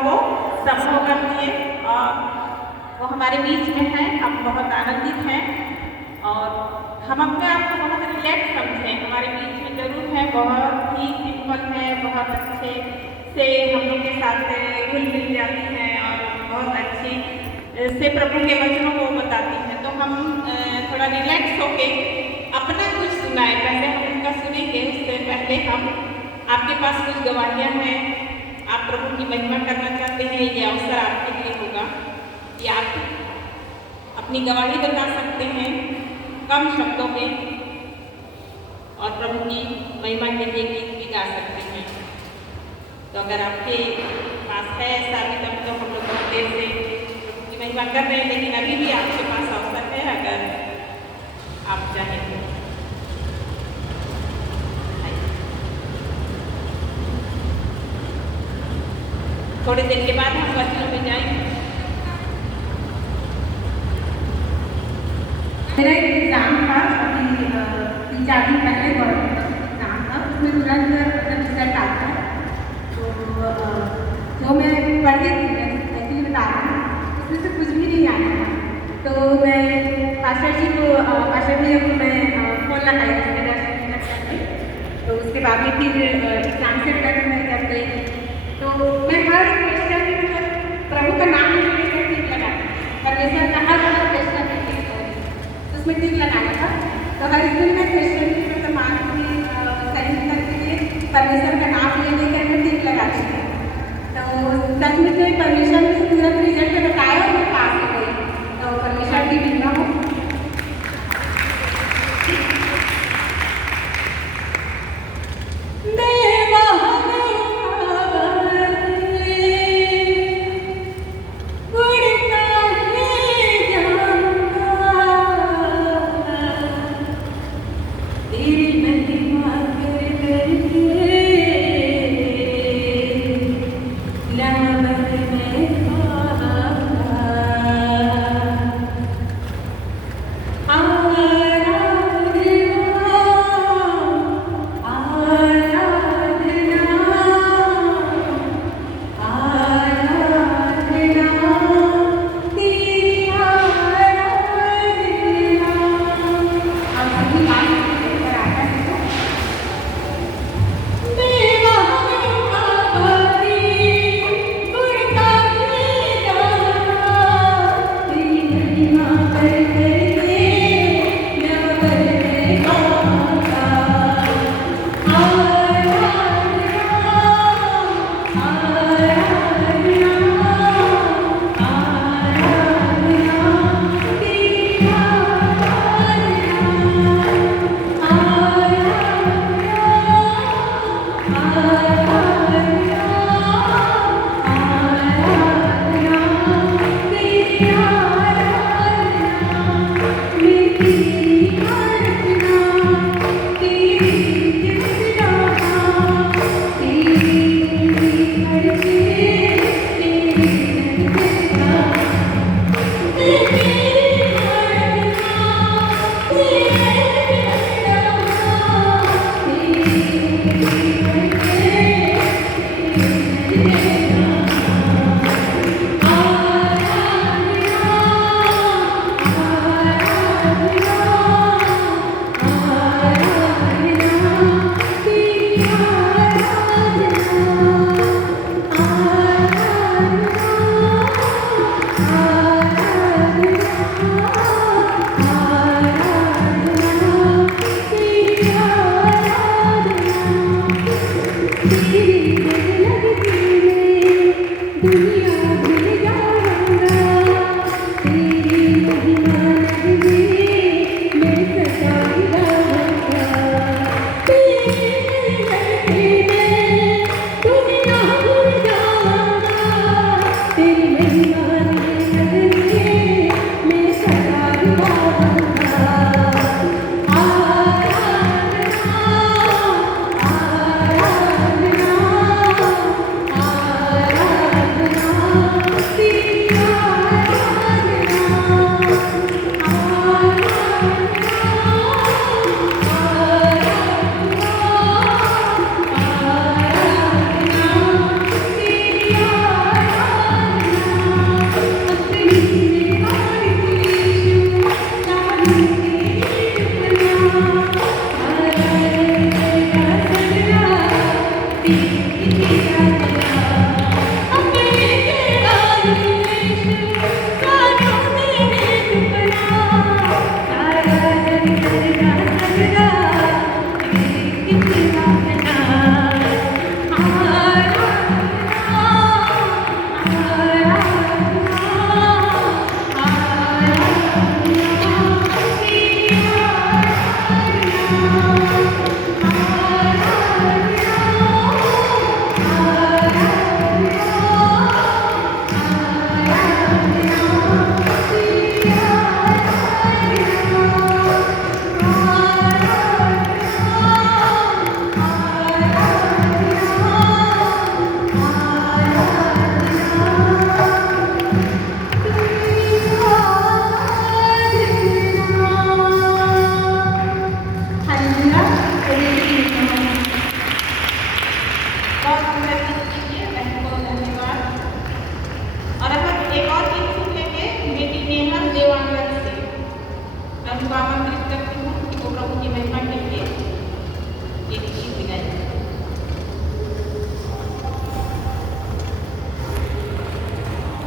को संबोधन किए और वो हमारे बीच में हैं। हम बहुत आनंदित हैं और हम अपने आप को बहुत रिलैक्स समझें। हमारे बीच में जरूर है, बहुत ही सिंपल है, बहुत अच्छे से हम लोग के साथ घुल मिल जाती हैं और बहुत अच्छी से प्रभु के वचनों को बताती हैं। तो हम थोड़ा रिलैक्स होके अपना कुछ सुनाए। पहले हम उनका सुनेंगे, उससे पहले हम आपके पास कुछ गवाहियाँ हैं, आप प्रभु की महिमा करना चाहते हैं, ये अवसर आपके लिए होगा कि आप अपनी गवाही बता सकते हैं कम शब्दों में और प्रभु की महिमा के लिए गीत भी गा सकते हैं। तो अगर आपके पास है ऐसा अभी तक, तो हम लोग बहुत देर से प्रभु की महिमा कर रहे हैं, लेकिन अभी भी आपके पास अवसर है अगर आप चाहें तो। थोड़ी देर के बाद हम वचनों में जाएंगे। मेरा एक एग्ज़ाम था अभी 3-4 दिन पहले, गवर्नमेंट का एग्ज़ाम था। उसमें तुरंत रिजल्ट आता है तो मैं पढ़ रही थी, ऐसे ही बता रही हूँ, उसमें से कुछ भी नहीं आया था। तो मैं पास्टर जी को मैं फ़ोन लगाई थी मेरा सर्टिफिकेट। तो उसके बाद में फिर एग्ज़ाम सेंटर में जब गई तो मैं हर क्वेश्चन में प्रभु का नाम लेकर टिक लगाती, परमेश्वर का हर क्वेश्चन में टिक करती, उसमें टिक लगाना था। तो हर दिन मैं क्वेश्चन की मतलब मार्क की सही करके लिए परमेश्वर का नाम ले लेकर मैं टिक लगाती थी। तो सच में से परमेश्वर ने तुरंत रिजल्ट बताया और मैं पास हो गई। तो परमेश्वर की महिमा हो।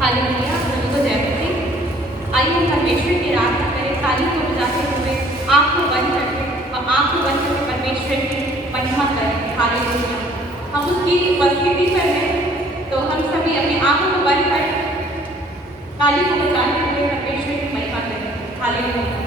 हालेलुया, प्रभु को जय मसीह। आइए हम परमेश्वर की आराधना करें, ताली को बजाते हुए आँखों बंद करके परमेश्वर की महिमा करें। हालेलुया। हम उसकी उपस्थिति पर हैं, तो हम सभी अपनी आँखों को बंद कर ताली को बजाते हुए परमेश्वर की महिमा करें। हालेलुया।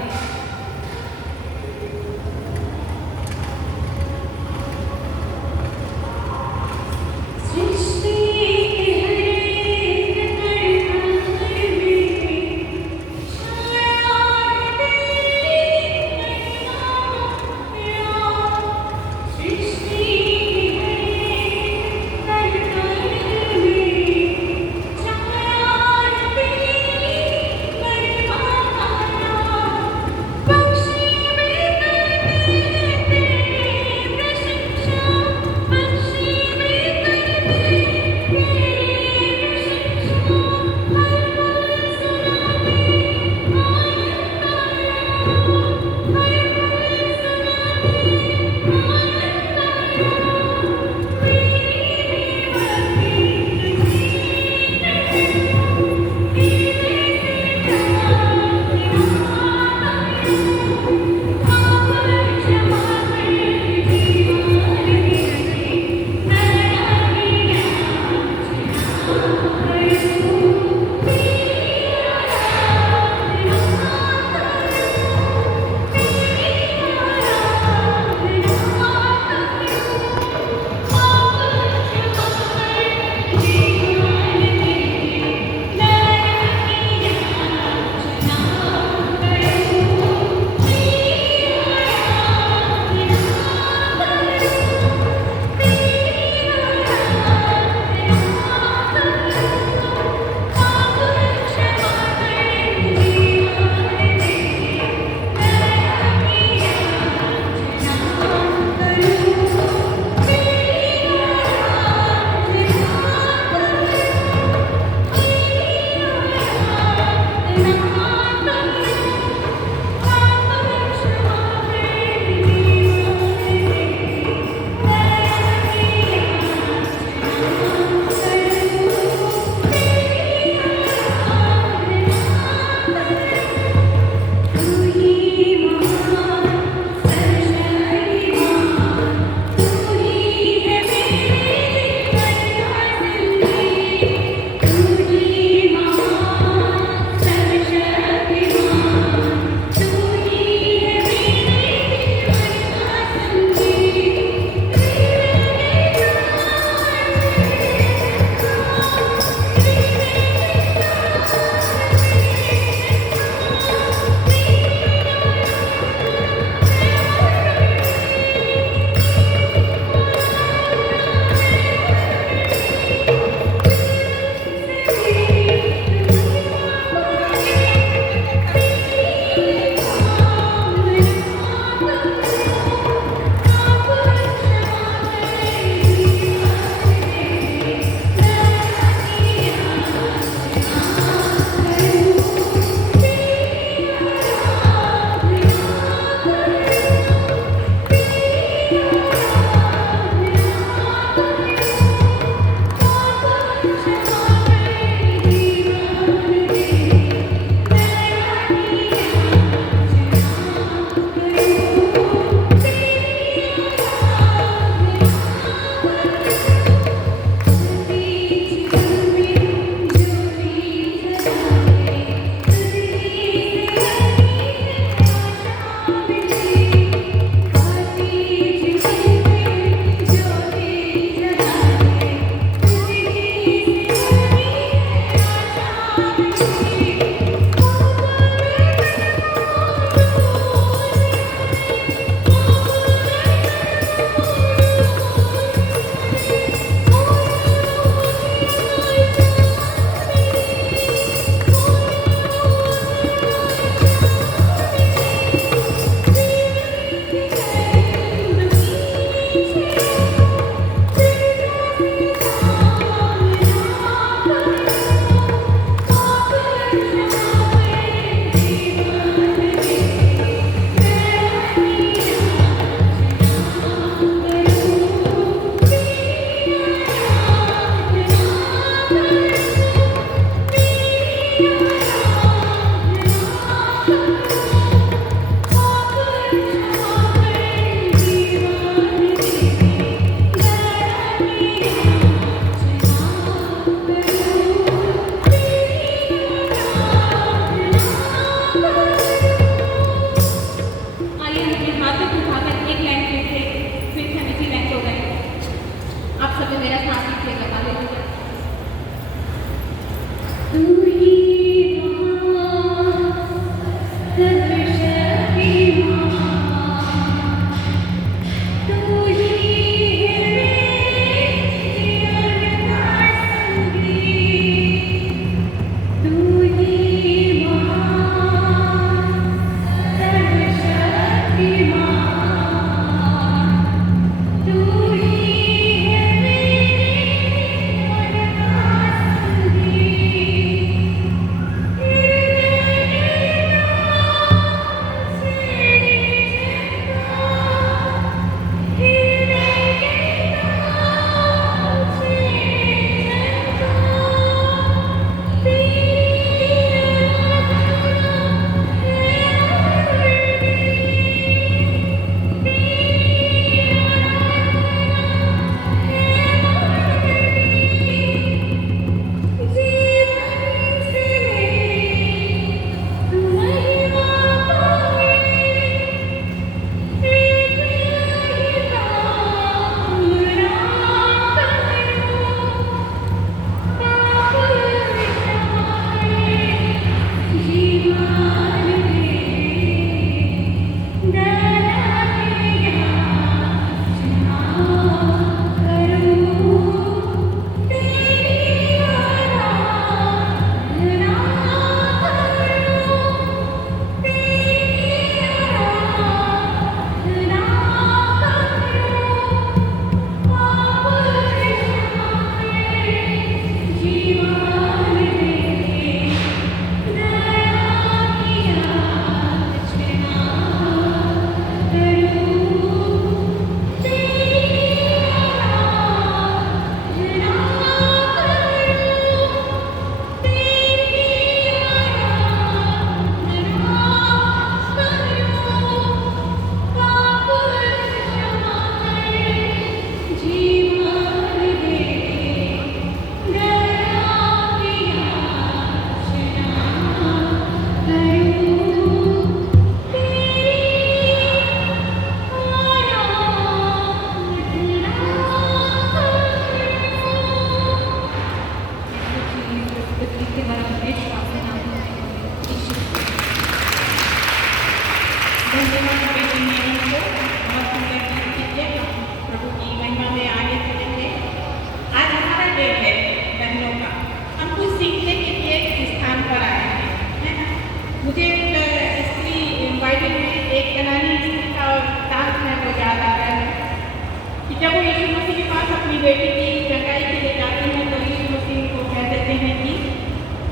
बेटी की चंगाई के लिए जाते हैं तो यीशु मसीह को कह देते हैं कि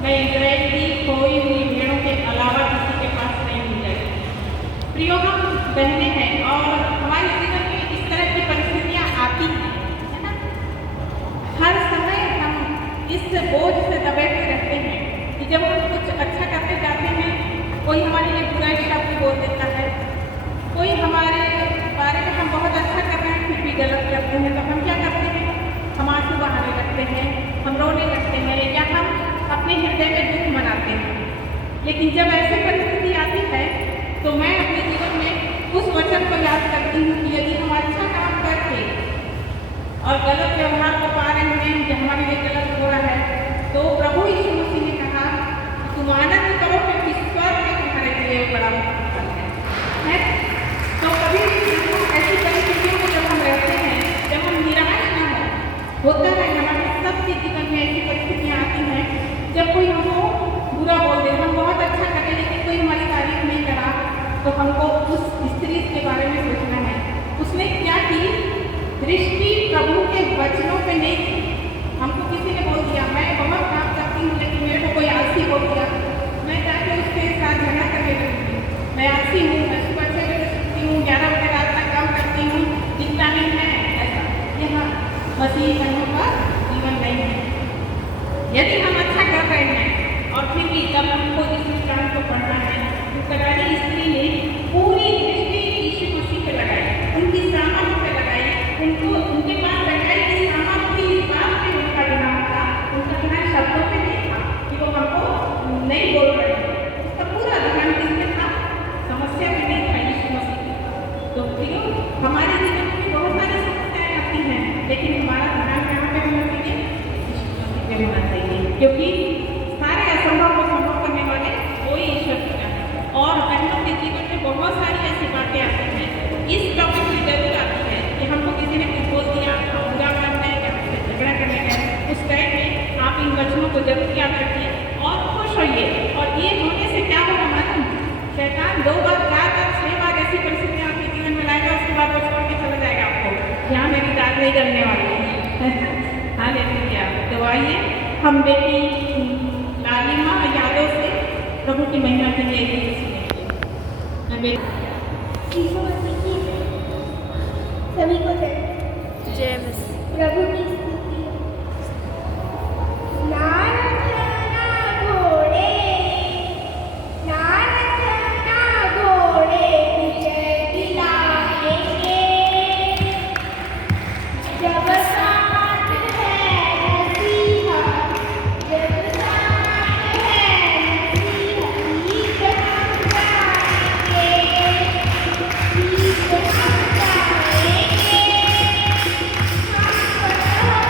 मैं इज़राइल की खोई हुई भेड़ों के अलावा किसी के पास नहीं मिल जाएगी। प्रियो, हम बहने हैं और हमारे जीवन में इस तरह की परिस्थितियाँ आती हैं, है ना। हर समय हम इस बोझ से दबे हुए रहते हैं कि जब हम कुछ अच्छा करते जाते हैं कोई हमारे लिए बुरा शब्द बोल देता है, कोई हमारे बारे में हम बहुत अच्छा कर रहे हैं फिर भी गलत करते हैं, तो हम क्या करते हैं, हम आंसू बहाने लगते हैं, हम रोने लगते हैं या हम अपने हृदय में दुख मनाते हैं। लेकिन जब ऐसी परिस्थिति आती है तो मैं अपने जीवन में उस वचन को याद करती हूँ कि यदि हम अच्छा काम करके और गलत व्यवहार को पा रहे हैं जो हमारे लिए गलत हो रहा है, तो प्रभु यीशु मसीह ने कहा कि तुम आनंद करो क्योंकि स्वर्ग में तुम्हारे लिए बड़ा फल है। तो कभी ऐसी परिस्थितियों में जब हम रहते हैं, जब हम निराश न हो, होता है हमारे सबके जीवन में ऐसी परिस्थितियाँ आती हैं जब कोई हमको बुरा बोल दे, हम बहुत अच्छा करें लेकिन कोई हमारी तारीफ नहीं करा, तो हमको उस स्त्री के बारे में सोचना है उसने क्या की। दृष्टि प्रभु के वचनों पे नहीं थी। हमको किसी ने बोल दिया मैं बहुत काम करती हूँ लेकिन मेरे को कोई आलसी बोल दिया, मैं जाके उसके साथ झगड़ा करने लगती हूँ, मैं आलसी हूँ, मैं सुबह 6 बजे उठती हूँ, 11 बजे रात तक काम करती हूँ, दिखता नहीं है ऐसा। यहाँ मसीह बहनों का जीवन नहीं है। यदि हम अच्छा कर रहे हैं और फिर भी जब हमको इस काम को पढ़ना है तो कनानी स्त्री ने पूरी दृष्टि यीशु मसीह पे लगाई, उनकी सामर्थ पे लगाई, उनको उनके पास लगाई कि सामर्थ की बात पे उनका ध्यान था, उनका ध्यान शब्दों पे नहीं था कि वो हमको नहीं बोल रहे हैं, उसका पूरा ध्यान किसमें था, समस्या में नहीं था, यीशु मसीह। तो प्रियो, हमारे जीवन में बहुत सारी समस्याएं आती हैं लेकिन हमारा ध्यान कहाँ पे होना चाहिए, यीशु मसीह पे होना चाहिए, क्योंकि सारे असंभव को संभव करने वाले वही ईश्वर पिता है। और बहनों के जीवन में बहुत सारी ऐसी बातें आती हैं, इस टॉपिक में जरूर आती है कि हमको किसी ने कुछ बोल दिया, बुरा मानना है या हमसे झगड़ा करने गए, उस टाइम में आप इन वचनों को जरूर याद रखिए और खुश होइए। और ये होने से क्या होगा मालूम, शैतान 2 बार 4 बार 6 बार ऐसी परिस्थितियाँ आपके जीवन में लाएगा, उसके बाद वो छोड़ के चला जाएगा आपको, यहाँ मेरी दाद नहीं करने वाली है। हालेलुया। तो आइए हम बेटी लालिमा यादव से प्रभु की महिमा के लिए गीत सुनेंगे। यीशु मसीह की सभी को जय मसीह। प्रभु की स्तुति। ना रथ ना घोड़े, ना रथ ना घोड़े, विजय दिलाएंगे। जब साथ है मसीहा, जब साथ है मसीहा, गीत हम गाएंगे, गीत हम गाएंगे। हम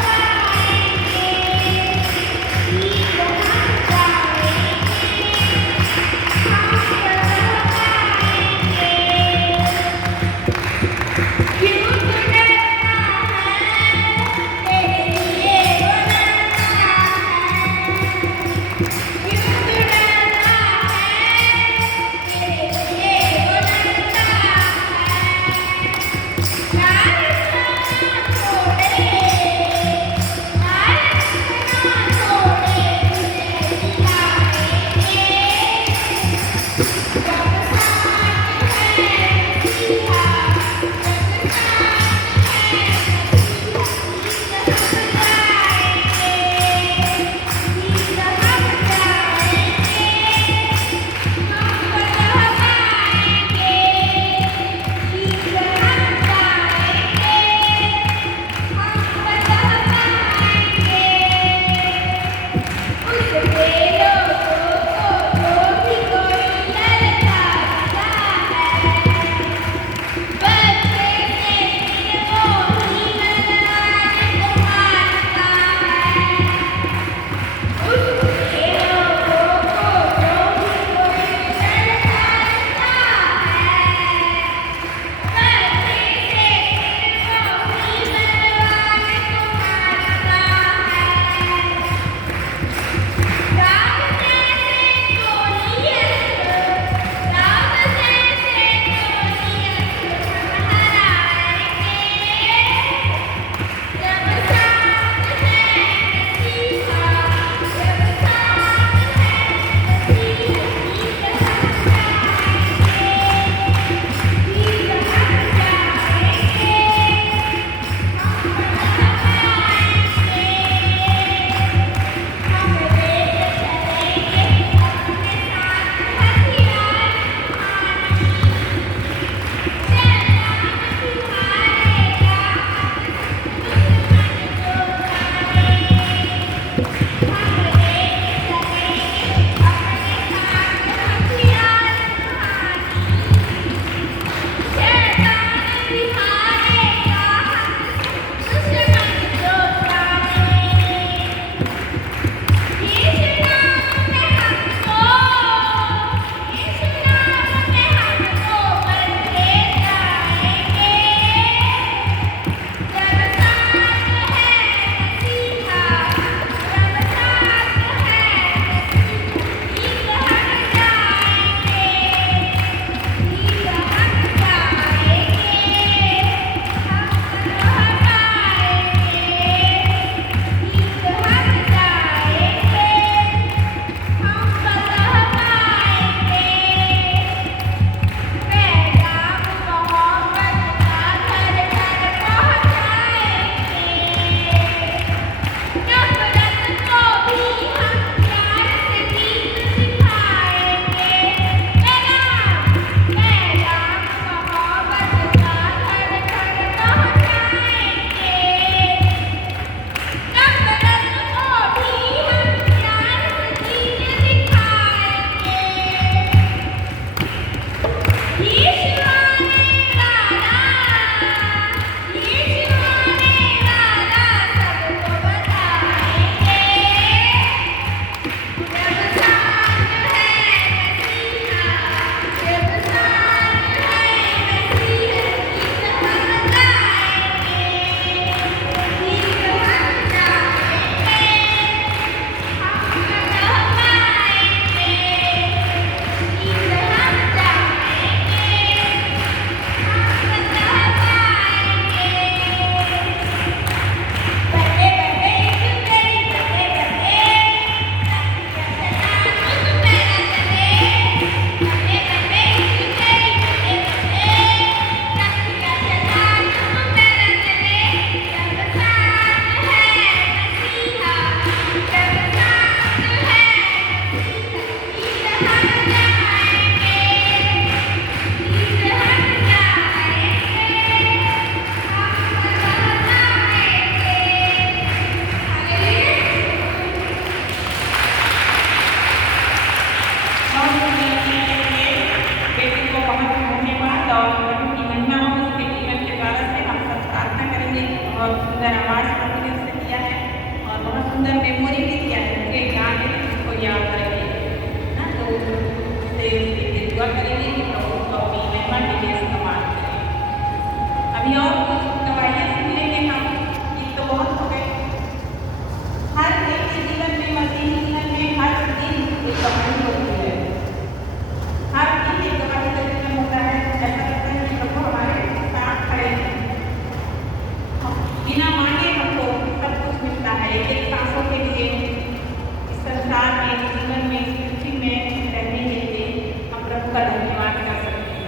प्रभु का धन्यवाद कर सकते हैं।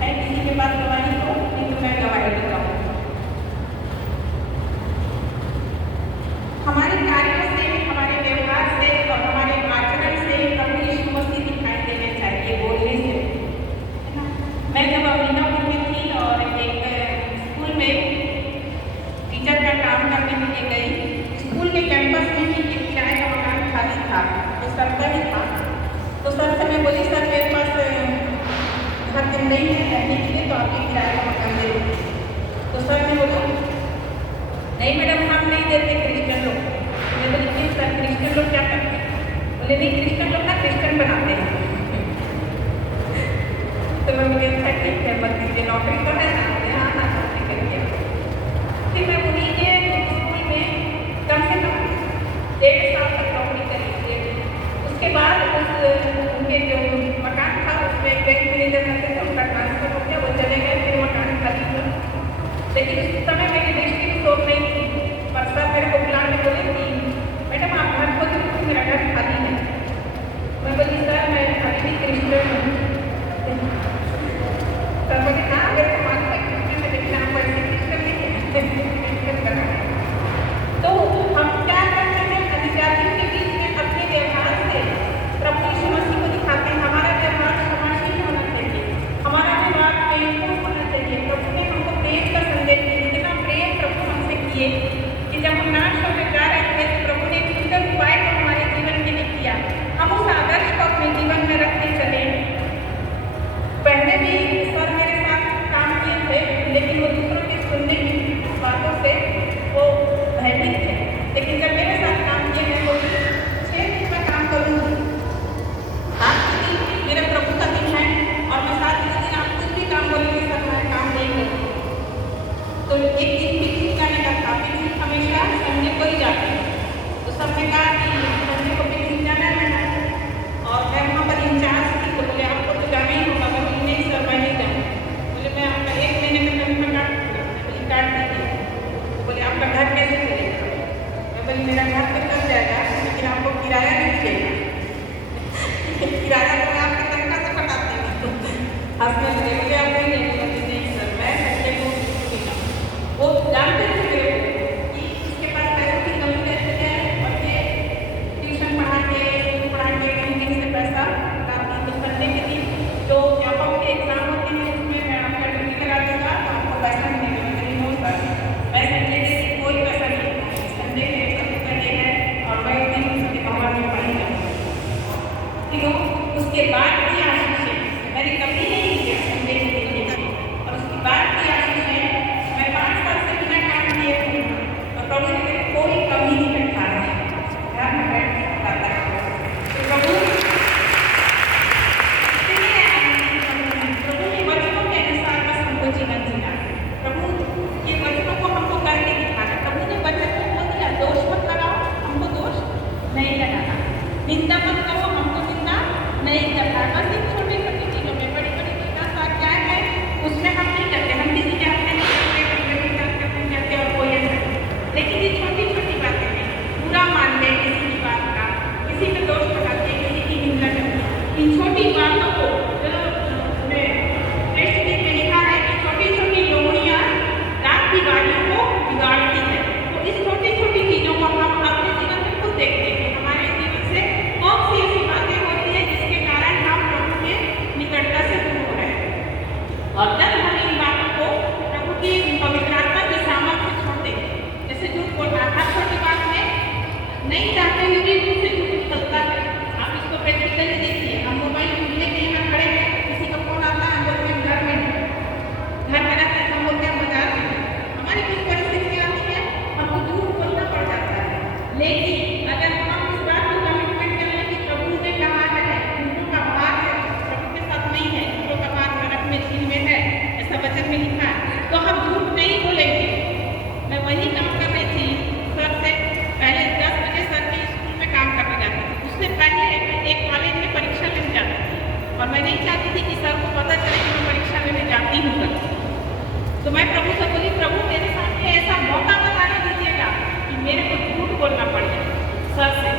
है किसी के पास गवाही हो, नहीं तो मैं गवाही देता हूँ। हमारे कार्यों से, हमारे व्यवहार से और हमारे आचरण से प्रभु यीशु मसीह दिखाई देने चाहिए, बोलने से, है ना। मैं जब अमीनापुर में थी और एक स्कूल में टीचर का काम करने के लिए गई, स्कूल के कैंपस में ही एक किराए का मकान खाली था, तो सर का ही था। तो सर से मैं बोली, सर मेरे पास घर दिन नहीं है रहने के लिए, तो आप ये किराए का मकान दे दीजिए। तो सर ने बोला, नहीं मैडम, हम नहीं देते क्रिश्चियन लोग। मैं बोली, क्यों सर, क्रिश्चियन लोग क्या करते हैं? बोले, नहीं, क्रिश्चियन लोग ना क्रिश्चियन बनाते हैं। तो मैं बोली, अच्छा ठीक है, बस दीजिए, नौकरी तो है ना। हाँ हाँ, नौकरी करिए। फिर मैं उन्हीं के स्कूल में कम से कम 1.5 साल तक नौकरी करी। उसके बाद उनके जो मकान था उसमें एक बैंक मैनेजर रहते थे, उनका ट्रांसफर हो गया, वो चले गए, फिर मकान खाली हुआ। लेकिन उस समय मेरी दृष्टि की सोच नहीं थी, पर सर मेरे को बुलाने बोले कि मैडम आप घर खोज रही, मेरा घर खाली है। मैं बोली, सर मैं अभी भी क्रिश्चियन हूँ। सर बोले, हाँ मेरे को मालूम है क्रिश्चियन है, लेकिन आप ऐसे क्रिश्चियन नहीं है, क्रिश्चियन करना है। तो हम क्या करते हैं, अधिकारियों के बीच में अपने व्यवहार से प्रभु यीशु मसीह को दिखाते हैं। हमारा व्यवहार समाजील होना चाहिए, हमारा व्यवहार प्रेमपूर्ण होना चाहिए। प्रभु ने हमको प्रेम का संदेश दिया, इतना प्रेम प्रभु हमसे किए कि जब हम नाश होने जा रहे थे, प्रभु ने एक सुंदर उपाय को हमारे जीवन के लिए किया। हम उस आदर्श को अपने जीवन में रखते चले। पहले भी सर मेरे साथ काम किए थे, लेकिन वो दूसरों की सुनने की बातों से वो भयभीत थे। लेकिन जब मेरे साथ काम किए, मैं बोली 6 दिन में काम करूँगी। आज के दिन मेरे प्रभु का दिन है और मैं 7 दिन आप कुछ भी काम बोलेंगे, सर मैं काम नहीं करूँगी। तो एक दिन पिकनिक जाने का था, पिकनिक हमेशा संडे को ही जाते हैं। तो सबने कहा कि संडे को पिकनिक जाना है, और मैं वहाँ पर इंचार्ज थी, तो बोले आपको तो जाना ही होगा। मैं बोली, नहीं सर मैं नहीं जाऊँ। बोले, मैं आपका 1 महीने में पेमेंट काट दूँगा। बोली, काट दीजिए। बोले, आपका घर कैसे चलेगा? मैं बोली, मेरा घर तो चल जाएगा, लेकिन आपको किराया नहीं मिलेगा। किराया तो मैं आपके तनख्वाह से कटा देंगे। हंसने लगे, बोले आप नहीं देंगे? नहीं सर, मैं संडे को वो जानते थे मेरे कि इसके पास पैसों की कमी रहती है, और ये ट्यूशन पढ़ा के, स्कूल पढ़ा के कहीं से पैसा काफी। तो संडे के दिन जो व्यापक के एग्जाम होते हैं, उसमें मैं आपका ड्यूटी करा दूँगा, तो आपको पैसा मिलेगा। लेकिन वो सर, मैं संडे के दिन कोई पैसा नहीं दूँगा। संडे मेरे सब संडे है और मैं उस दिन उसके भगवान में पढ़ी जाऊँगा। क्यों? उसके बाद की आशीष मैंने कभी नहीं ली है संडे के दिन की, और उसके बाद की आशीष मैं 5 साल से बिना काम किए हूँ, और प्रभु ने मेरी कोई कमी नहीं रखा है। घर में बैठ के बताता है प्रभु के वचनों के अनुसार बस हमको जीवन जीना है। प्रभु के वचनों को हमको करके दिखाना। प्रभु ने वचन में बोल दिया, दोष मत लगाओ, हमको दोष नहीं लगाना, निंदा मत करो, हमको निंदा नहीं करना। बस इन छोटी छोटी चीज़ों में, बड़ी बड़ी चीज़ों का क्या है उसमें हम नहीं करते, हम किसी के अपने लेकिन ये छोटी छोटी बातें हैं, बुरा मान ले किसी की बात का, किसी पे दोष लगाते, किसी की निंदा करते। इन छोटी बातों को जो टेस्ट बुक में लिखा है कि छोटी छोटी लोमड़ियाँ रात की गाड़ियों को बिगाड़ती है। तो इस छोटी छोटी चीज़ों को हम अपने जीवन में खुद देखते हैं। हमारे जीवन से कौन सी ऐसी बातें होती है जिसके कारण हम प्रभु के निकटता से दूर हो रहे हैं। और जब हम इन बातों को प्रभु की पवित्र आत्मा की सामर्थ्य से छोड़ते हैं, जैसे झूठ बोलना, हर छोटी बात में नहीं चाहते हुए भी मुँह से झूठ निकलता है। आप इसको प्रैक्टिकली देखिए। हम मोबाइल खुलने के यहाँ खड़े हैं, किसी का फोन आता है, हम बोलते हैं घर में रहते हैं, हम बोलते हैं बाजार में। हमारी कुछ परिस्थितियाँ आती है, हमको झूठ बोलना पड़ जाता है। लेकिन अगर हम इस बात को कमिटमेंट कर लें कि प्रभु ने कहा है, झूठों का भाग है प्रभु के साथ नहीं है, झूठों का भाग नरक में झील में है, ऐसा वचन में लिखा है, तो हम झूठ नहीं बोलेंगे। मैं वही काम कर रही थी सर से, पहले 10 बजे सर के स्कूल में काम करने जाती थी। उससे पहले मैं एक कॉलेज में परीक्षा लेने जाती थी, और मैं नहीं चाहती थी कि सर को पता चले कि मैं परीक्षा लेने जाती हूँ सर। तो मैं प्रभु से बोली, प्रभु मेरे सामने ऐसा मौका बता दीजिएगा कि मेरे को झूठ बोलना पड़ जाए सर से।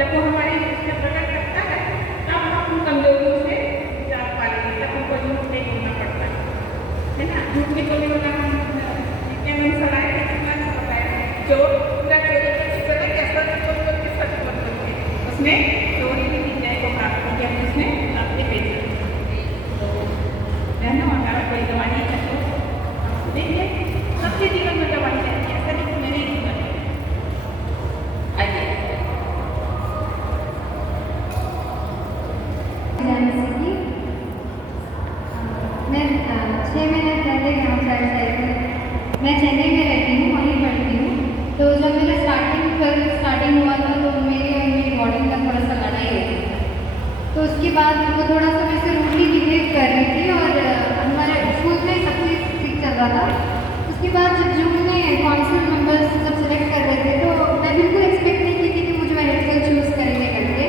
जब वो हमारी उससे प्रकट करता है तब हम उन कमजोरियों से जा पाएंगे, तब हमको झूठ नहीं बोलना पड़ता है ना। झूठ नहीं बोलने वाला हम नित्यानंद सराय के कितना अच्छा बताया, जो पूरा चोरी करके चला गया, सच बोल बोल के सच बोल बोल के उसने चोरी की विजय को प्राप्त किया, उसने अपने पेट तो रहना हमारा कोई गवाही है तो देखिए सबके जीवन में गवाही रहती है, ऐसा नहीं कि मेरे ही जीवन में। आइए मैं 6 महीने पहले यहाँ मैं चेन्नई में रहती हूँ, वहीं पढ़ती हूँ। तो जब मेरा स्टार्टिंग हुआ था तो मेरे और मेरी बॉडी का थोड़ा सा लड़ाई हो गई था। तो उसके बाद वो थोड़ा सा मेरे से रूडली बिहेव कर रही थी और हमारे स्कूल में सब कुछ ठीक चल रहा था। उसके बाद जब जून में काउंसिल मेंबर्स जब सेलेक्ट कर रहे थे तो मैं बिल्कुल एक्सपेक्ट नहीं की थी कि मुझे हेल्थ चूज़ करेंगे करके।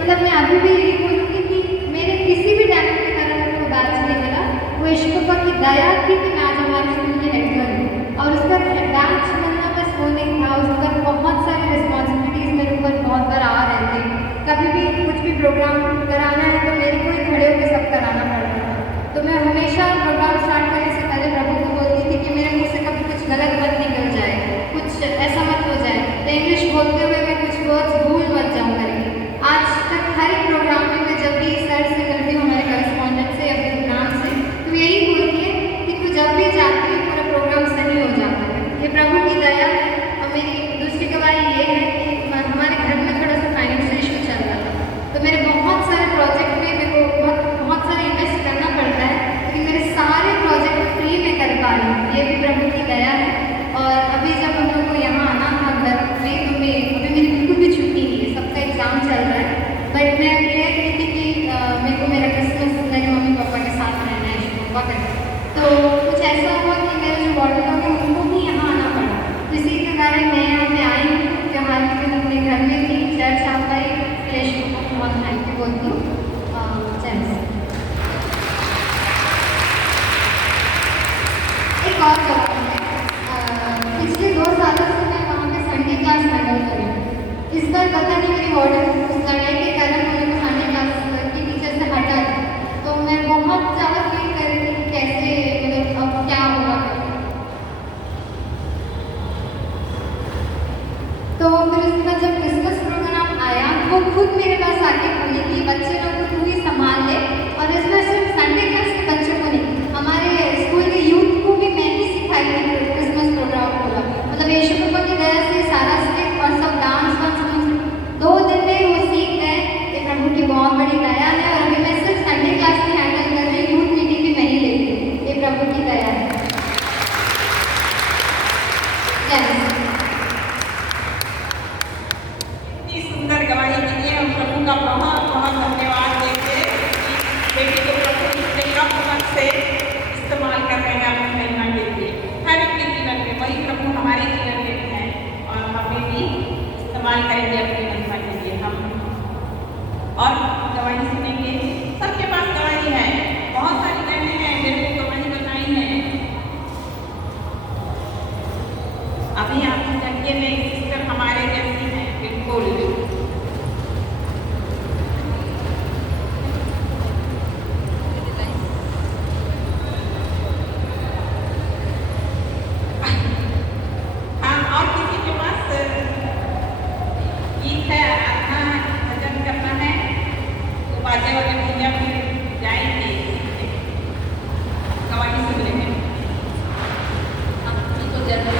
मतलब मैं अभी भी यही बोलूँगी कि मेरे किसी भी टैलेंट के कारण मेरे को बैच नहीं मिला, वो ईश्वर की दया थी कि मैं आज हमारे स्कूल की हेड गर्ल हूँ। और उसका बैच मिलना बस वो नहीं था, उस पर बहुत सारी रिस्पॉन्सिबिलिटीज़ मेरे ऊपर बहुत बार आ रहे थे। कभी भी कुछ भी प्रोग्राम कराना है तो मेरे को ही खड़े होकर सब कराना पड़ता था। तो मैं हमेशा प्रोग्राम स्टार्ट करने से पहले प्रभु को बोलती थी कि मेरे मुँह से कभी कुछ गलत मत निकल जाए, कुछ ऐसा मत हो जाए, तो इंग्लिश बोलते हुए मैं कुछ वर्ड्स भूल मत जाऊँ करके। आज तक हर एक प्रोग्राम में मैं जब भी सर से मिलती हूँ, हमारे करस्पॉन्डेंट से या फिर नाम से, तो यही बोलती है कि तू जब भी जाती है पूरा प्रोग्राम सही हो जाता है। ये प्रभु की दया। और मेरी दूसरी गवाही ये है कि हमारे घर में थोड़ा सा फाइनेंशियल इशू चल रहा था, तो मेरे बहुत सारे प्रोजेक्ट में मेरे को बहुत सारे इन्वेस्ट करना पड़ता है, लेकिन मेरे सारे प्रोजेक्ट फ्री में कर पा रही हूँ, ये भी प्रभु की दया है। और अभी जब हम लोग को यहाँ आना था घर में तो अभी मेरी बिल्कुल भी छुट्टी नहीं है, सबका एग्ज़ाम चल रहा है। बट मैं प्रेयर की थी कि मेरे को मेरा क्रिसमस मेरे मम्मी पापा के साथ रहना है, ईश्वर पापा का। तो कुछ ऐसा हुआ कि मेरे जो बॉडी लोग हैं उनको भी यहाँ आना पड़ा, तो इसी के कारण मैं यहाँ पे आई हूँ। त्योहार के दिन अपने घर में थी, चर्च आ पाई, ईश्वर को बहुत थैंक यू बोलती हूँ। एक और बात है, पिछले 2 सालों से मैं वहाँ पे संडे क्लास हैंडल कर रही हूँ। इस बार पता नहीं मेरी वार्डन उस लड़ाई के कारण मुझे को संडे क्लास की टीचर से हटा दिया, तो मैं बहुत ज़्यादा फील कर रही थी कि कैसे मतलब अब क्या होगा। तो फिर उसके बाद जब क्रिसमस प्रोग्राम आया वो खुद मेरे पास आके बोली कि बच्चे लोग को तू ही संभाल ले, और इसमें सिर्फ संडे क्लास के बच्चों को नहीं, हमारे स्कूल के यूथ को भी मैं ही सिखाई थी क्रिसमस प्रोग्राम पूरा। मतलब यीशु पापा की दया से सारा स्टेप और सब डांस वांस 2 दिन में वो सीख गए। ये प्रभु की बहुत बड़ी दया है। और अभी मैं सिर्फ संडे क्लास में हैंडल कर रही हूँ, यूथ मीटिंग भी मैं ही लेती हूँ, ये प्रभु की दया है। इतनी सुंदर गवाही के लिए हम प्रभु का बहुत बहुत धन्यवाद देते हैं कि बेटी को प्रभु इतने कम उम्र से इस्तेमाल कर रहे हैं अपनी महिमा के लिए। हर एक के जीवन में वही प्रभु हमारे जीवन में भी है और हमें भी इस्तेमाल करेंगे अपनी महिमा के लिए। हम और गवाही सुनेंगे, सबके पास गवाही है, बहुत सारी बहनें हैं मेरे को गवाही बताई है। अभी आपकी जगह में सिस्टर हमारे जैसी हैं बिल्कुल। हाँ, और किसी के पास गीत है, आराधना भजन करना है तो बाजे वाले भैया फिर जाएंगे गवाही सुनने में। तो जरूर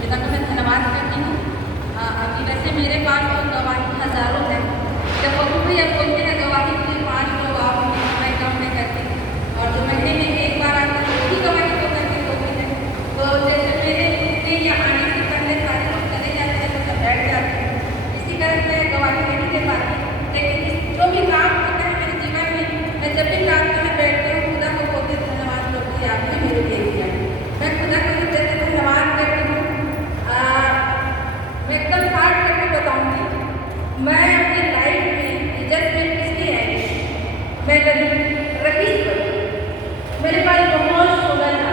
पिता को मैं धन्यवाद करती हूँ। अभी वैसे मेरे पास तो गवाही हज़ारों है, जब बबू भैया बोलते हैं गवाही के लिए 5 लोग आओ, मैं कम नहीं करती, और जो महीने में एक बार आता है वही गवाही तो करके होती है। तो जैसे मेरे यहाँ आने से पहले सारे लोग चले जाते हैं तो सब बैठ जाते हैं, इसी कारण मैं गवाही नहीं दे पाती। लेकिन जो भी काम होता है मेरे जीवन में, मैं जब भी प्रार्थना में बैठती हूँ खुदा को बोलते धन्यवाद करती है आपने मेरे लिए किया। मैं खुदा को जैसे धन्यवाद करती हूँ। मैं एकदम हार्ड करके बताऊँगी, मैं अपनी लाइफ में इज्जत में किसकी है, मैं रही मेरे पास बहुत सोना था,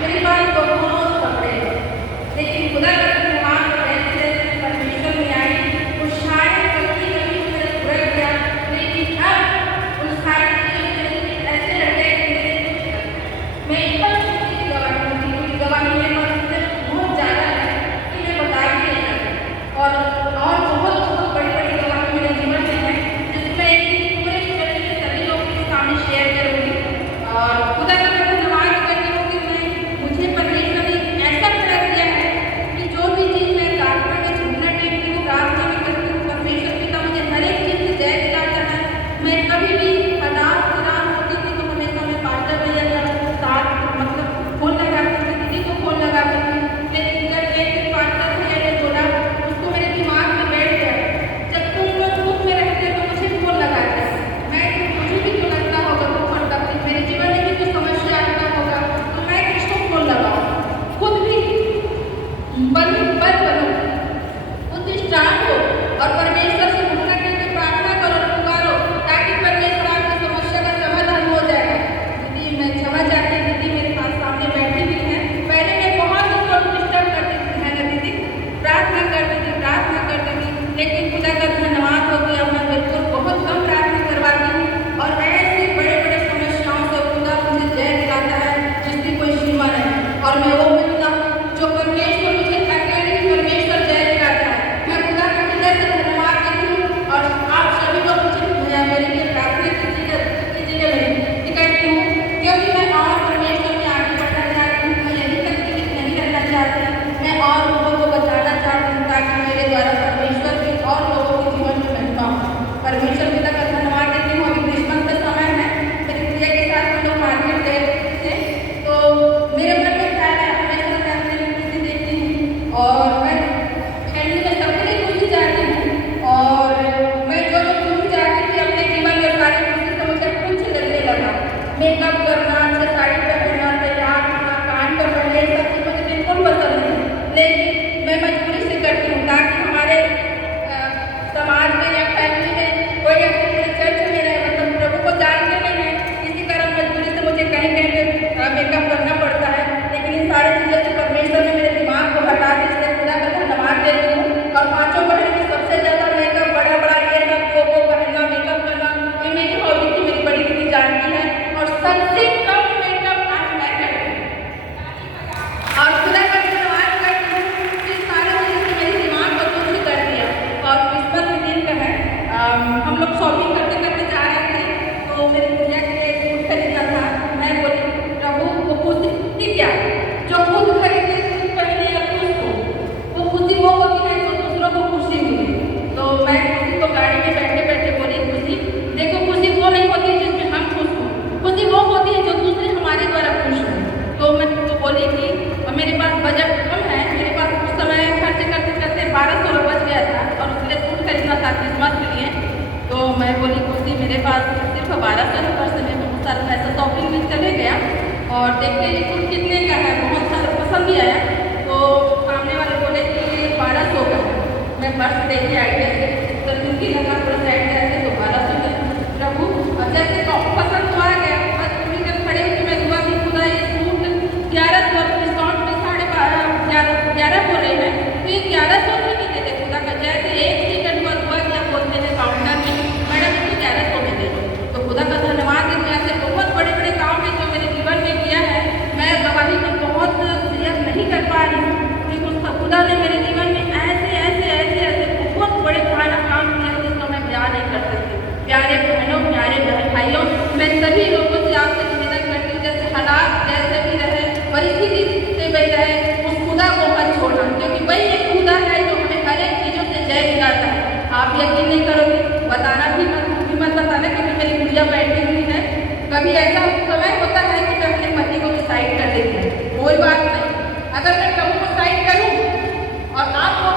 मेरे पास बहुत कपड़े हैं, लेकिन खुदा का धन्यवाद जैसे परमेश्वर में आई हम लोग शॉपिंग करते करते जा रहे थे, तो मेरी गुड़िया के लिए सूट खरीदना था। मैं बोली प्रभु वो खुशी क्या, जो खुद खरीदे खुद पहने या खुश हो, वो खुशी वो होती है जो दूसरों को खुशी मिले। तो मैं खुशी को गाड़ी में बैठे बैठे बोली खुशी देखो, खुशी वो नहीं होती जिसमें हम खुश हों, खुशी वो होती है जो दूसरे हमारे द्वारा खुश हों। तो मैं तो बोली कि मेरे पास बजट कम है, मेरे पास उस समय खर्च करते करते 1200 बच गया था और उसके लिए सूट खरीदना था क्रिसमस के लिए। तो मैं बोली खुशी मेरे पास सिर्फ 1200 पर्स में बहुत सारा पैसा शॉपिंग में चले गया और देखते ही सूट कितने का है, बहुत सारा पसंद भी आया। तो सामने वाले बोले कि ये 1200 का है। मैं पर्स देखे आइडिया से तो जिनकी लगा पूरा साइड से तो 1200 का प्रभु। और जैसे पसंद तो आ गया, बस थोड़ी देर खड़े होकर मैं दुआ की खुदा ये सूट 1100 डिस्काउंट में 11.5 बोल रहे हैं, तो ये 1100 में नहीं देते खुदा का। जैसे एक सेकंड बाद हुआ क्या बोलते हैं काउंटर में मैडम इसको 1100 में दे दो। तो खुदा का धन्यवाद है, ऐसे बहुत बड़े बड़े काम है जो मेरे जीवन में किया है। मैं गवाही में बहुत शेयर नहीं कर पा रही हूँ, क्योंकि खुदा ने मेरे जीवन में ऐसे ऐसे ऐसे ऐसे बहुत बड़े भारी काम किया है जिसको मैं बयान नहीं कर सकती। प्यारे बहनों, प्यारे भाइयों, मैं सभी लोगों से आपसे निवेदन करती हूँ जैसे हालात जैसे भी रहे, परिस्थिति से भी रहे, उस खुदा को मत छोड़ना, क्योंकि वही एक खुदा है जो हमें हर एक चीज़ों से जय दिलाता है। आप यकीन नहीं करोगे, बताना भी मत बताना, क्योंकि मेरी गुड़िया बैठी हुई है। कभी ऐसा समय होता है कि मैं अपने पति को साइड कर देती हूँ, कोई बात नहीं, अगर मैं प्रभु को साइड करूँ और आपको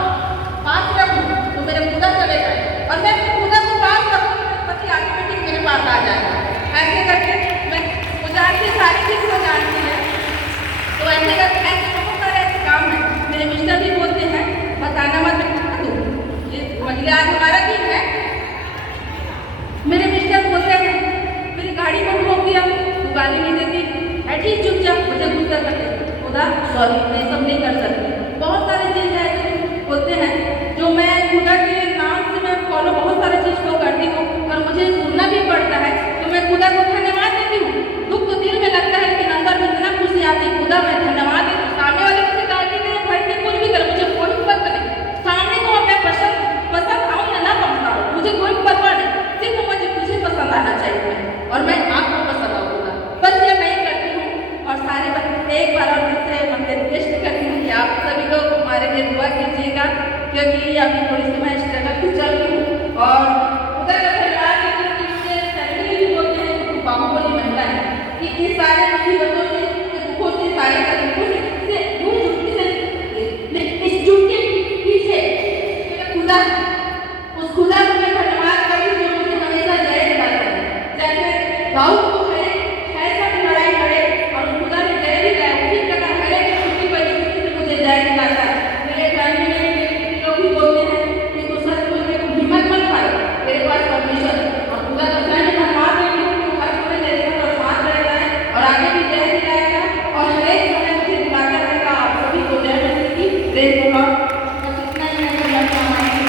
पास रखूँ तो मेरे खुदा चले जाए, और मैं अपने खुदा को पास रखूँ पति ऑटोमेटिक मेरे पास आ जाएगा। ऐसे करके मैं जानती सारी चीज़ को जानती है, तो ऐसे करके ऐसे बहुत सारे ऐसे काम है। मेरे मिस्टर भी बोलते हैं बताना मत तू, ये महिला आज हमारा दिन है। मेरे मिस्टर बोलते हैं मेरी गाड़ी को रोक दिया, तू गाली नहीं देती, बैठी चुपचाप, मुझे गुस्सा करते खुदा सॉरी मैं सब नहीं कर सकती। बहुत सारी चीज़ ऐसे होते हैं जो मैं खुदा के नाम से मैं फॉलो बहुत सारी चीज़ को करती हूँ और मुझे सुनना भी पड़ता है। तो मैं खुदा को धन्यवाद देती हूँ। दुख तो दिल में लगता है लेकिन अंदर में इतना खुशी आती है, खुदा मैं धन्यवाद देती हूँ। सामने वाले मुझे गाली दे भाई मैं कुछ भी करूँ, मुझे कोई पता नहीं, सामने को मैं पसंद आऊँ या ना पसंद आऊँ, मुझे कोई परवाह नहीं, सिर्फ मुझे पसंद आना चाहिए और मैं आपको पसंद आऊँगा, बस ये मैं करती हूँ। और सारे बच्चे एक बार और से मैं रिक्वेस्ट करती हूँ कि आप सभी लोग हमारे लिए दुआ कीजिएगा, क्योंकि अभी थोड़ी सी मैं स्ट्रगल भी चल रही हूँ और उधर फैमिली भी बोलते हैं कि बाहुबली महिला है कि इस सारे मुसीबतों से दुखों से सारे तकलीफों से इस झूठ के पीछे खुदा उस खुदा को मैं धन्यवाद करी जो मुझे हमेशा जय दिलाता है। जैसे दाऊद को ऐसा भी लड़ाई लड़े और उस खुदा ने जय दिलाया, उसी प्रकार हर एक छोटी परिस्थिति से मुझे जय दिलाता है। मेरे फैमिली में लोग भी बोलते हैं कि तू सच बोलने को हिम्मत मत हार, मेरे पास परमेश्वर और खुदा का धन्यवाद देती हूँ कि हर समय मेरे साथ रहता है और आगे भी जय दिलाएगा और हर एक समय मुझे दिलाता रहेगा। आप सभी को जय मसीह की प्रेज द लॉर्ड। बस इतना ही मैं कहना चाहूँगी।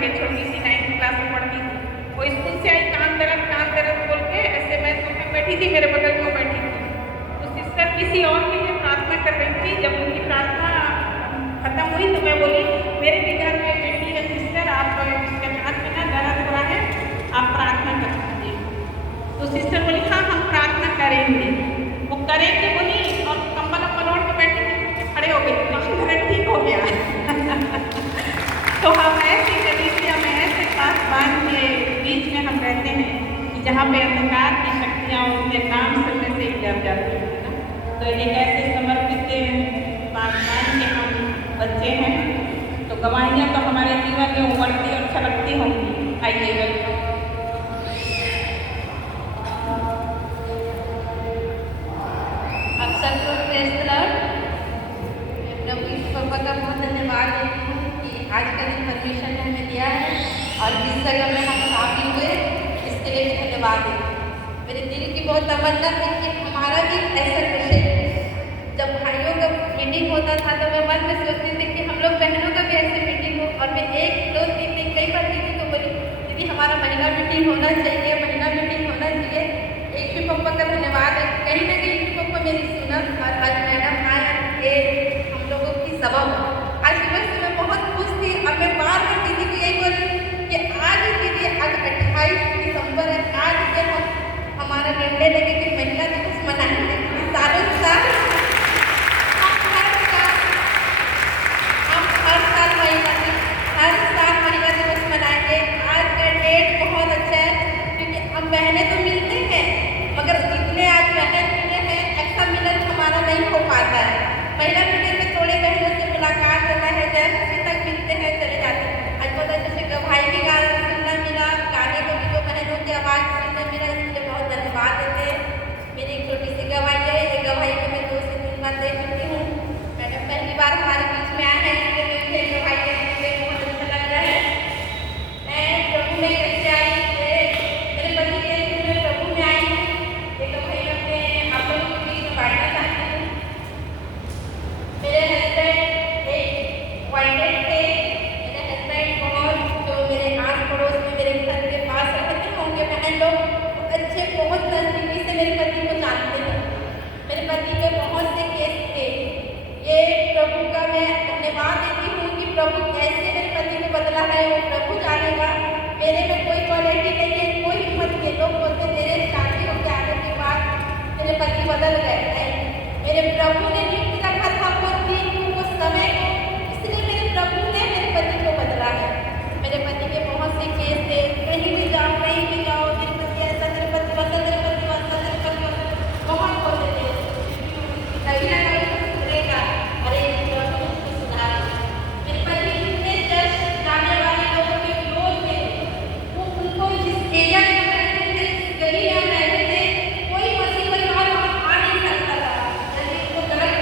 थे, छोटी सी 9th क्लास में पढ़ती थी। वो स्कूल से आई, कान दर्द बोल के ऐसे मैं सोफे में बैठी थी, मेरे बगल में वो बैठी थी। तो सिस्टर किसी और के लिए प्रार्थना कर रही थी। जब उनकी प्रार्थना खत्म हुई तो मैं बोली, मेरे भी घर में बेटी है सिस्टर, आप इसके हाथ में ना दर्द हो रहा है, आप प्रार्थना कर दीजिए। तो सिस्टर बोली हाँ हम प्रार्थना करेंगे। वो करेंगे बोली और कंबल अम्बल ओढ़ के बैठी थी, खड़े हो गए, मेरा ठीक हो गया। तो हम ऐसी कलीसिया में ऐसे खास बांध के बीच में हम रहते हैं कि जहाँ पे अंधकार की शक्तियाँ उनके नाम सुनने से ही डर जाती है ना। तो एक ऐसे समर्पित बागबान के हम बच्चे हैं, तो गवाहियाँ तो हमारे जीवन में उमड़ती और छलकती होंगी। आइए वेलकम। आप सबको प्रेज़ द लॉर्ड। प्रभु यीशु पापा का बहुत धन्यवाद देती हूँ कि आज का दिन परमेश्वर ने हमें दिया है और इस जगह में हम शामिल हुए, इसके लिए भी धन्यवाद देती हूँ। मेरे दिल की बहुत तमन्ना है कि हमारा भी ऐसा विषय, जब भाइयों का मीटिंग होता था तो मैं मन में सोचती थी कि हम लोग बहनों का भी ऐसे मीटिंग हो। और मैं 1 2 3 दिन कई बार दीदी को बोली, दीदी हमारा महिला मीटिंग होना चाहिए, महिला मीटिंग होना चाहिए। एक भी पप्पा का धन्यवाद है, कहीं ना कहीं एक पप्पा मेरी सुना और आज मैडम आए, ये हम लोगों की सबब। आज सुबह से मैं बहुत खुश थी और मैं बार बार दीदी को यही बोली कि आज दीदी, आज 28 दिसंबर है, आज से हमारा निर्णय लेके कि महिला दिवस मनाएंगे। सालों साल हम हर साल महिला दिवस मनाएंगे। आज का डेट बहुत अच्छा है क्योंकि हम बहनें तो मिलते हैं, मगर जितने आज बहनें मिले हैं ऐसा मिलन हमारा नहीं हो पाता है। महिला मीटिंग में थोड़े बहनों से मुलाकात होता है, जैसे तक मिलते हैं चले जाते हैं। आज पता जैसे गवाही भी गाना सुनना मिला, गाने को भी जो बहनों की आवाज़ सुनने मिला, इसलिए बहुत धन्यवाद देते हैं। मेरी एक छोटी सी गवाही है, ये गवाही को मैं 2 से 3 बार दे चुकी हूँ। मैडम पहली बार हमारे बीच में आए हैं, इसलिए मुझे गवाही देने के लिए बहुत अच्छा लग रहा है। मैं प्रभु में कैसे आई, मेरे पति के मैं प्रभु में आई, ये गवाही अपने आप लोगों के बीच में बांटना चाहती हूँ। मेरे हस्बैंड एक वाइडेड थे। मेरे हस्बैंड बहुत, जो मेरे आस पड़ोस में मेरे घर के पास रहते होंगे बहन लोग, अच्छे बहुत नज़दीकी से मेरे पति को जानते हैं। मेरे पति के बहुत से केस थे। ये प्रभु का मैं धन्यवाद देती हूँ कि प्रभु कैसे मेरे पति को बदला है, वो प्रभु जानेगा। मेरे में कोई क्वालिटी नहीं है, कोई हिम्मत नहीं। लोग बोलते मेरे शादी हो जाने के बाद मेरे पति बदल गए, नहीं, मेरे प्रभु ने नियुक्त रखा था वो दिन वो समय को, इसलिए मेरे प्रभु ने मेरे पति को बदला है। मेरे पति के बहुत से केस थे, कहीं भी जाओ, कहीं भी जाओ, तिरुपति ऐसा, तिरुपति वैसा, तिरुपति वैसा, तिरुपति वैसा, बहुत बोलते थे। कहीं ना कहीं तो सुधरेगा, अरे प्रभु उसको सुधार। मेरे पति जितने चर्च जाने वाले लोगों के विरोध में, वो उनको जिस एरिया में रहते थे, जिस गली में हम रहते थे, कोई मसीह परिवार वहाँ आ नहीं सकता था। यदि उनको गलत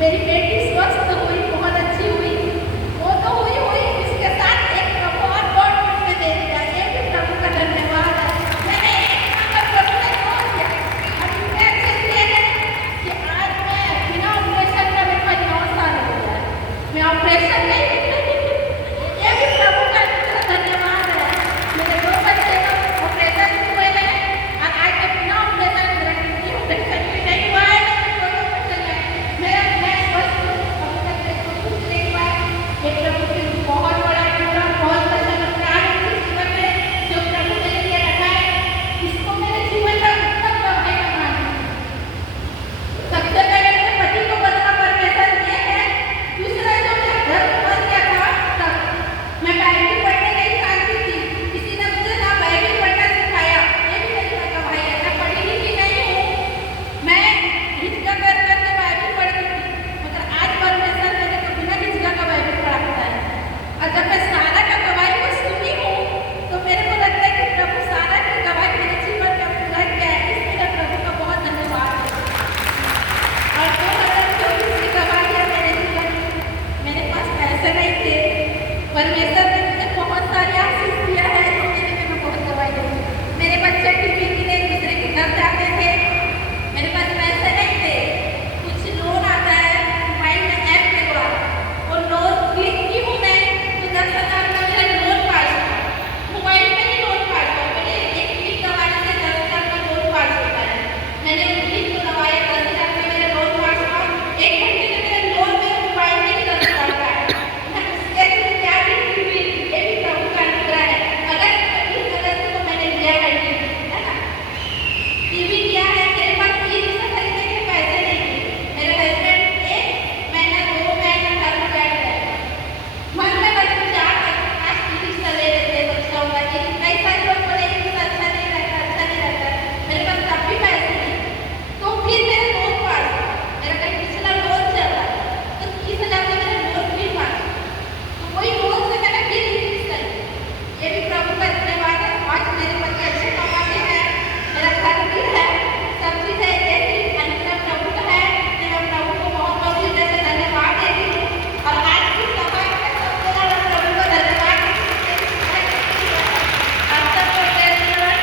मेरी बेटी स्वस्थ हुई, बहुत अच्छी हुई। वो तो हुई इसके साथ एक प्रभु और गॉड में दे दिया। ये भी प्रभु का धन्यवाद है। मैंने एक नंबर प्रभु ने कह दिया। अब इतने अच्छे दिए हैं कि आज मैं बिना ऑपरेशन का मेरे पास 9 साल हो गया। मैं ऑपरेशन नहीं ये भी प्रभु का धन्यवाद है। मेरे 2 बच्चे का ऑपरेशन हुए हैं और आज मैं बिना ऑपरेशन ऑपरेशन भी नहीं हुआ है, कोई ऑपरेशन नहीं। मेरा मैं स्वस्थ हूँ, अभी तक मेरे को कुछ नहीं हुआ है। ये प्रभु की बहुत बड़ा कृपा, बहुत बड़ा चमत्कार है मेरे जीवन में जो प्रभु मेरे लिए रखा है। इसको मेरे जीवन का उत्तम गवाही मानती हूँ। सबसे पहले मेरे पति को बदला परमेश्वर दिए हैं। दूसरा जो मेरा घर बन गया था तब मैं बाइबल पढ़ने नहीं जानती थी। किसी ने मुझे ना बाइबल पढ़ना सिखाया। ये भी मेरी गवाही है। मैं पढ़ी लिखी नहीं हूँ। मैं हिचका कर करके बाइबल पढ़ती थी, मगर आज परमेश्वर मेरे को बिना हिचका का बाइबल पढ़ाता है। और जब मैं सारा का गवाही को सुनी हूँ तो मेरे को लगता है कि प्रभु सारा की गवाही मेरे जीवन में पूरा किया है। इसलिए प्रभु का बहुत धन्यवाद है। और 2024 की गवाही है मेरे जीवन में। मेरे पास पैसे नहीं थे, परमेश्वर ने मुझे बहुत सारे आशीष दिया है। तो मेरे में मैं बहुत गवाही दूँ। मेरे बच्चे टीवी किने दूसरे के घर जाते थे, मेरे पास पैसे नहीं थे। कुछ लोन आता है मोबाइल में ऐप के द्वारा, और लोन क्लिक की हूँ मैं तो 10,000 का मेरा लोन पास हुआ। मोबाइल में ही लोन पास हुआ। मेरे एक क्लिक दबाने से 10,000 का लोन पास होता है। मैंने क्लिक को दबाया, 10,000 का मेरा लोन पास हुआ। 1 घंटे में मेरे लोन मेरे मोबाइल में ही 10,000 का है। मैं उसके लिए क्या भी टीवी ये भी प्रभु का अनुग्रह है। अगर इस तरह से तो मैंने लिया है टीवी, है ना। टीवी लिया है, मेरे पास टीवी से खरीदने के पैसे नहीं थे। मेरे हस्बैंड 1 महीना 2 महीना घर में बैठ गए। मन में बस विचार था आज टीवी से ले लेते बच्चा होगा। लेकिन कई सारे लोग बोलेंगे कि अच्छा नहीं रहता, अच्छा नहीं रहता। मेरे पास तब भी पैसे नहीं। तो फिर मेरा लोन पास हुआ। मेरा कहीं पिछला लोन चल रहा था तो 30,000 का मेरा लोन भी पास हुआ। तो वही लोन से मैंने फिर रिलीज कर दिया। ये भी प्रभु का धन्यवाद है। आज मेरे बच्चे अच्छे कमाते हैं, मेरा घर भी है, सब चीज़ है। जैसे अनुग्रह प्रभु का है तो मैं प्रभु को बहुत बहुत हृदय से धन्यवाद देती हूँ। और आज की सभा में सबसे ज़्यादा प्रभु को धन्यवाद देती हूँ। आप सबको धन्यवाद।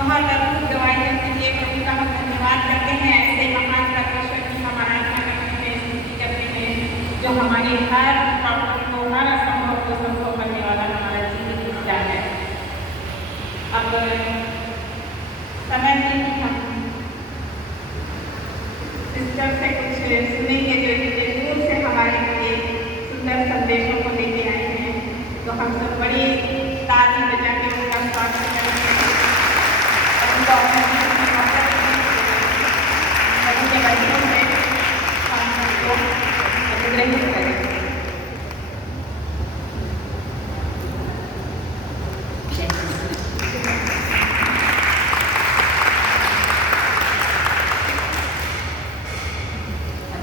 बहुत अद्भुत गवाही के लिए प्रभु का हम धन्यवाद करते हैं। ऐसे महान परमेश्वर की हम आराधना करते हैं, स्तुति करते हैं, जो हमारे हर प्रॉब्लम को, हर असंभव को संभव करने वाला हमारा जीवन हिस्सा है। अब समय है कि हम सिस्टर से कुछ सुनेंगे जो इतने दूर से हमारे लिए सुंदर संदेशों को लेके आए हैं। तो हम सब बड़ी ताली बजा के उनका स्वागत करेंगे। उनका उनके बच्चों से हम सबको अनुग्रहित करें।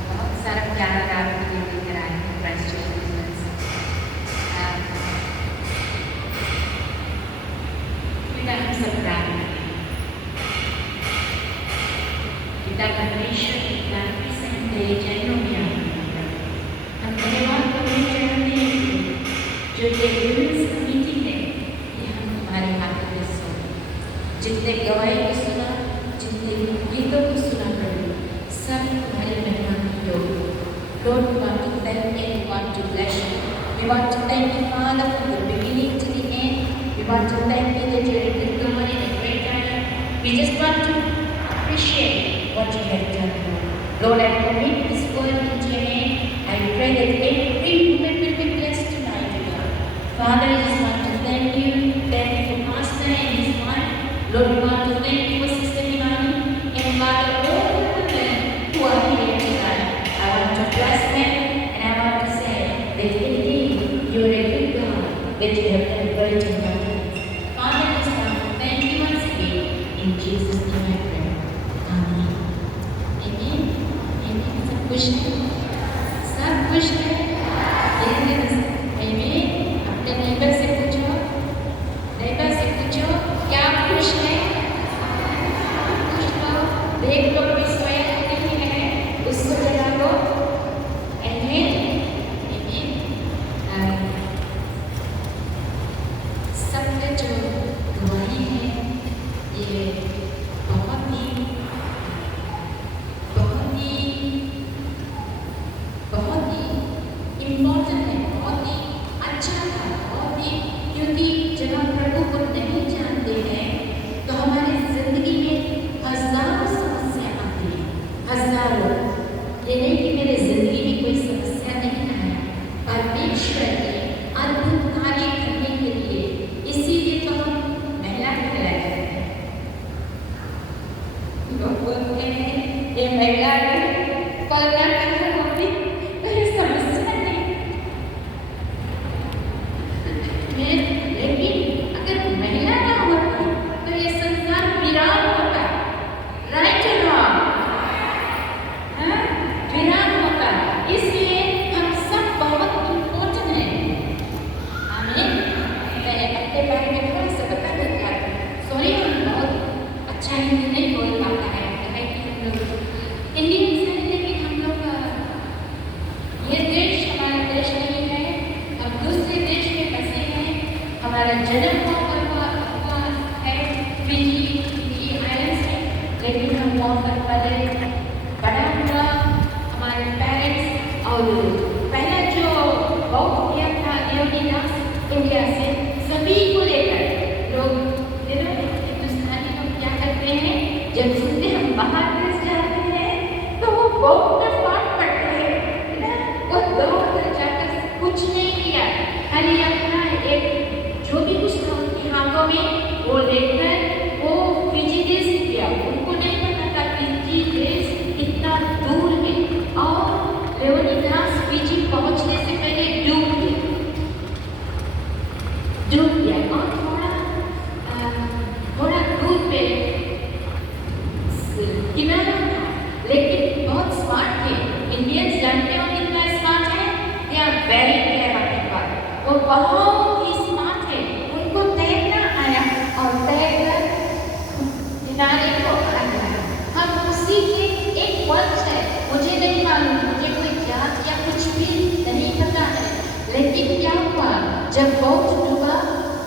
बहुत सारा प्यारा प्यार मुझे लेकर आए हैं क्राइस्ट चर्च। पिता हम सब प्रार्थना करें। पिता परमेश्वर पिता प्रसन्न तेरे चरणों में आते हैं। हम धन्यवाद करने चाहते हैं जो ये वुमेन्स मीटिंग है, ये हम तुम्हारे हाथ में सौंपे। जितने गवाही को सुना, जितने गीतों को सुना करें, सब तुम्हारे महिमा की योग। Lord, we want to thank you, we want to bless you. We want to thank you, Father, from the beginning to the end. We want to thank you that you're a good God and a great God. We just want to appreciate what you have done, Lord. Lord, I commit this word into your hand. I pray that every woman will be blessed tonight, Lord. Father, I just want to thank you. Thank you for Pastor and his wife. Lord, we want to thank you for Sister Imani and Father, all the women who are here tonight. I want to bless them and I want to say that indeed you are a good God, that you have done great and wonders. Father, I just want to thank you once again. In Jesus' name I pray. Amen. Amen. Amen. सब खुश हैं? सब खुश हैं? Amen. अपने neighbour से पूछो, क्या आप खुश हैं? खुश हो? देख लो, स्वयं बोलते हैं ये महिला है, कोरोना अगर होती तो ये समस्या नहीं। लेकिन अगर महिला ना होती तो ये संसार वीरान होता, राइट और रॉन्ग, वीरान होता। इसलिए हम सब बहुत इम्पोर्टेंट हैं। आमीन। मैं अपने बारे में थोड़ा सा बताना चाहती हूँ। सॉरी, हम बहुत अच्छा हिंदी नहीं बोल पाता है कि हम लोग इंडियंस हैं, लेकिन हम लोग ये देश हमारा देश नहीं है, हम दूसरे देश में बसे हैं। हमारा जन्म हुआ है फिजी आइलैंड्स में, लेकिन हम वहाँ पर पले बड़ा हुआ। हमारे पेरेंट्स और पहला जो बहुत किया था लेओनिडास इंडिया से सभी को लेकर लोग हिंदुस्तानी लोग क्या करते हैं, जब सुनते हम बाहर देश जाते हैं तो वो बहुत नफरत पड़ते हैं ना, वो दौड़ जाकर कुछ नहीं किया, खाली अपना एक जो भी कुछ था उनके हाथों में वो लेकर वो फिजी देश दिया। उनको नहीं पता था फिजी देश इतना दूर है, और लेओनिडास फिजी पहुंचने से पहले डूब गया और थोड़ा दूर पे किनारा था, लेकिन बहुत स्मार्ट थे। इंडियंस जानते हो कितना स्मार्ट है, they are very clever people, वो बहुत ही स्मार्ट है। उनको तैरना आया और तैरकर किनारे को आ गया। हम उसी के एक वंश है, मुझे नहीं मालूम, मुझे कोई जात या कुछ भी नहीं पता है, लेकिन क्या हुआ जब बोट डूबा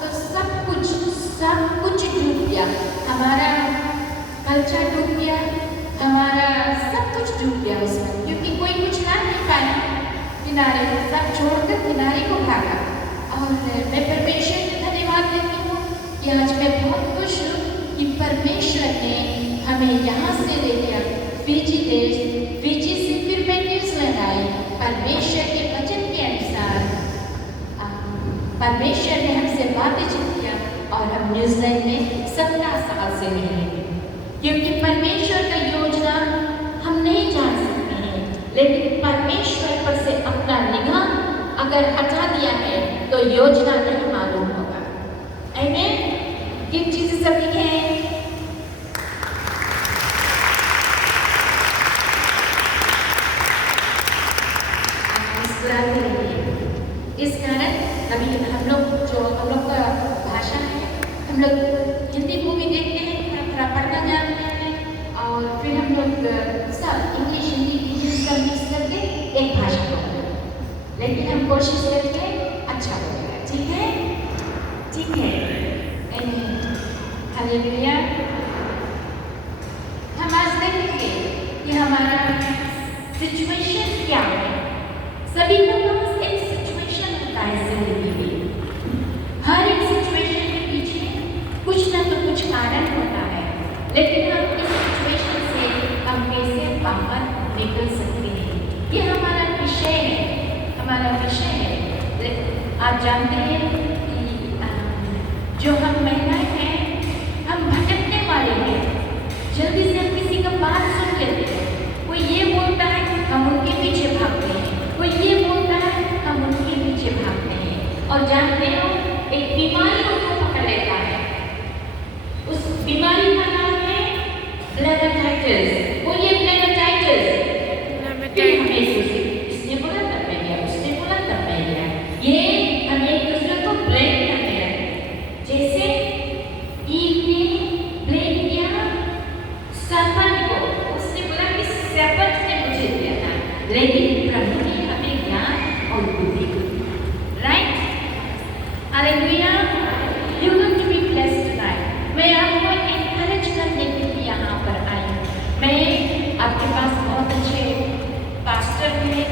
तो सब कुछ डूब गया। हमारा कल्चर डूब गया, हमारा सब कुछ डूब गया उसमें, क्योंकि कोई कुछ ना नहीं पाया किनारे, सब छोड़कर किनारे को भागा। और मैं परमेश्वर को धन्यवाद देती हूँ कि आज मैं बहुत खुश हूँ कि परमेश्वर ने हमें यहाँ से ले गया फिजी देश, फिजी से फिर मैं न्यूजीलैंड आई। परमेश्वर के वचन के अनुसार परमेश्वर ने हमसे बातचीत किया और हम न्यूजीलैंड में 17 साल से रहेंगे, क्योंकि परमेश्वर का योजना हम नहीं जान सकते हैं, लेकिन परमेश्वर पर से अपना निगाह अगर हटा दिया है तो योजना नहीं मालूम होगा। आमीन। किन चीजें सभी हैं? इस कारण अभी हम लोग का भाषा है, हम लोग हिंदी मूवी देखते हैं, थोड़ा पढ़ना जानते हैं, और फिर हम लोग सब इंग्लिश हिंदी सब मिक्स करके एक भाषा बोलते हैं, लेकिन हम कोशिश करते हैं अच्छा बोलेगा। ठीक है, ठीक है। हालेलुया। हम आज देखेंगे कि हमारा सिचुएशन क्या है। सभी के पास एक सिचुएशन होता है जिंदगी में, हर एक सिचुएशन के पीछे कुछ ना तो कुछ कारण होता है, लेकिन हम इस सिचुएशन से हम कैसे बाहर निकल सकते हैं, ये हमारा विषय है, हमारा विषय है। आप जानते हैं कि जो हम महिलाएं हैं, हम भटकने वाले हैं, जल्दी से हम किसी का बात सुन लेते हैं, कोई ये बोलता है हम उनके पीछे भागते हैं, कोई ये बोलता है हम उनके पीछे भागते हैं, और जानते हो एक बीमारी उनको पकड़ लेता है। उस बीमारी का नाम है ब्लैंकाइटिस। बोलिए ब्लैंकाइटिस। फिर हमें सोचे इसने बोला तब मैं गया, उसने बोला तब मैं गया, ये हम एक दूसरे को ब्लेम करते हैं। जैसे ईव ने ब्लेम किया सर्पंट को, उसने बोला कि सर्पंट ने मुझे दिया था, लेकिन प्रभु ने हमें ज्ञान और बुद्धि दी। Right? Hallelujah. You going to be blessed tonight. मैं आपको एनकरेज करने के लिए यहाँ पर आई। मैं आपके पास बहुत अच्छे पास्टर हैं,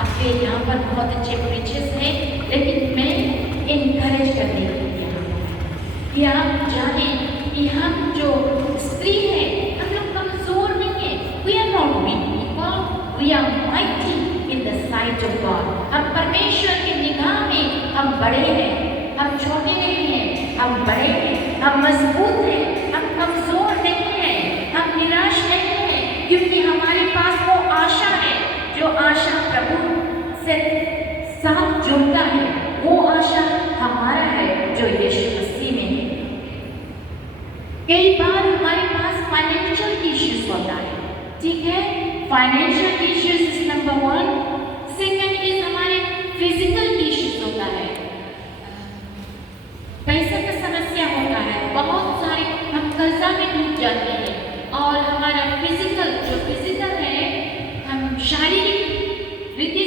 आपके यहाँ पर बहुत अच्छे प्रीचर्स हैं, लेकिन मैं एनकरेज करने के लिए यहाँ कि आप जानें कि हम जो स्त्री हैं, हम लोग कमजोर नहीं हैं। We are not weak people, we are mighty in the sight of God. हम परमेश्वर की निगाह में हम बड़े हैं, हम छोटे नहीं हैं, हम बड़े हैं, हम मजबूत हैं, हम कमजोर नहीं हैं, हम निराश नहीं हैं। क्योंकि हमारे पास वो आशा है, जो आशा प्रभु से साथ जुड़ता है, वो आशा हमारा है जो यीशु मसीह में है। कई बार हमारे पास फाइनेंशियल इश्यूज होता है, ठीक है, financial issues is number 1। Second is हमारे फिजिकल इश्यूज होता है, पैसे का समस्या होता है, बहुत सारे हम कर्जा में डूब जाते हैं, और हमारा फिजिकल जो फिजिकल है, हम शारीरिक रीति